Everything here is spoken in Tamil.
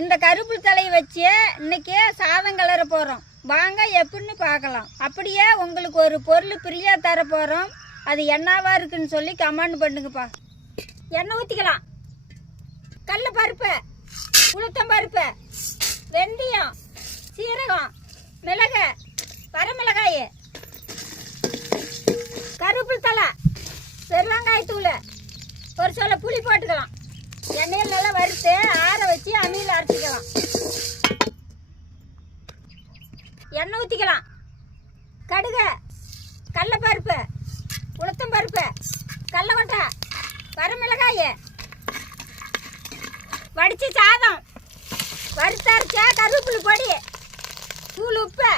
இந்த கருப்பு தலையை வச்சு இன்னைக்கு சாதம் கிளற போகிறோம். வாங்க எப்படின்னு பார்க்கலாம். அப்படியே உங்களுக்கு ஒரு பொருள் ஃப்ரீயாக தர போகிறோம். அது என்னவா இருக்குன்னு சொல்லி கமெண்ட் பண்ணுங்கப்பா. எண்ணெய் ஊற்றிக்கலாம். கடல பருப்பு, உளுத்தம் பருப்பு, வெந்தயம், சீரகம், மிளகு, வரமிளகாய், கருப்பு தலை, பெருவங்காயத்தூள், ஒரு சொல்ல புளி போட்டுக்கலாம். எண்ணெயில் நல்லா வறுத்து ஆற வச்சு அம்மியில் அரைச்சிக்கலாம். எண்ணெய் ஊற்றிக்கலாம். கடுகு, கடலப்பருப்பு, உளுத்தம் பருப்பு, கடலக்கொட்டை, வரமிளகாய், வடித்து சாதம், வறுத்தரைச்ச கருவேப்பிலை பொடி, தூள், உப்பு,